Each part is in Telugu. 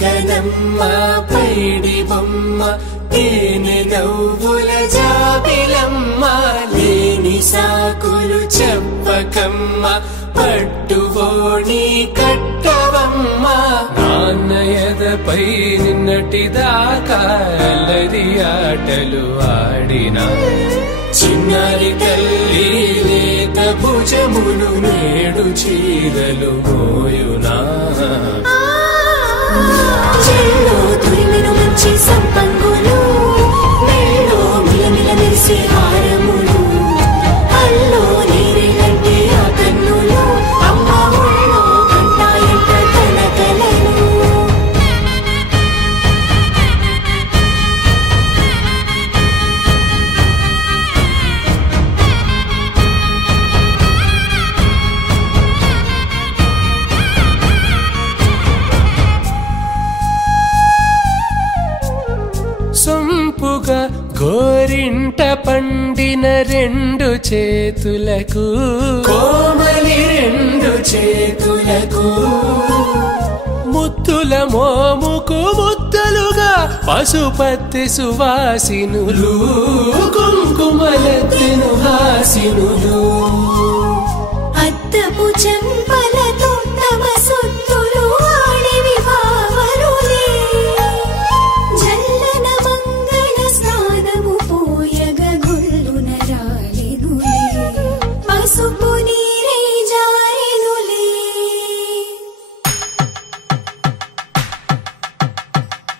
కనమ్మ పైడి బొమ్మ తేనె నవ్వుల జాబిలమ్మ లేని సాకులు చెప్పకమ్మ పట్టువోణి కట్టవమ్మ నాన్నయదపై నిన్నటిదాకా అల్లరి ఆటలు ఆడినా చిన్నారి తల్లి లేత భుజములు నేడు చీరలు మోయునా చెల్లో తురిమిను మంచి సంపంగులు మేలో మిలమిల మెరిసే హారములు అల్లో నీరేలంటే ఆ కన్నులు అమ్మ ఒళ్ళో కంటాయంట కలకలను సొంపుగా గోరింట పండిన రెండు చేతులకు కోమలి రెండు చేతులకు ముద్దుల మోముకు ముద్దలుగా పశుపతి సువాసినులు కుంకుమలెత్తెను హాసినులు అద్దపు చెంపలతో తమ సొత్తులు ఆడివి బావరులే జల్లన మంగళ స్నానము పోయగ గుళ్ళున రాలినులే పసుపు నీరే జారినులే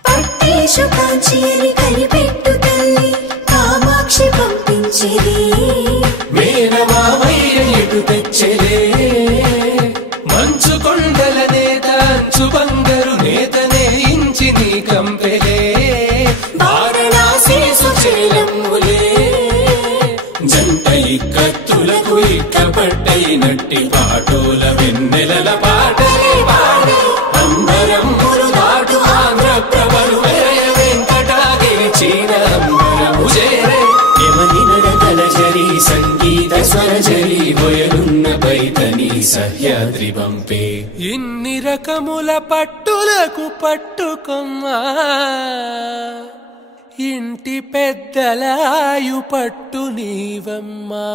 పట్టేషు కాంచేరి కలిపెట్టు తల్లి కామాక్షి పంపించేది మేనమామయ్య ఎటు తెచ్చలే మంచు కొండల నేత అంచు బంగారు నేతనే ఇంచి నీ కంపెలే వారణాసి సుచేలమ్ములే జంట ఇక్కత్తులకు ఇక్కపట్టైనట్టి పాటోల వెన్నెలల పాటలే పాడే అంబరమ్ములు దాటు ఆంధ్ర ప్రభలు వెరయ వెంకటాగే చీర అంబరము చేరే యమని నడకల జరి సంగీత స్వర జరి బొయలున్న పైతని సహ్యాద్రి పంపే ఇన్ని రకముల పట్టులకు పట్టుకొమ్మా ఇంటి పెద్దలాయు పట్టు నీవమ్మా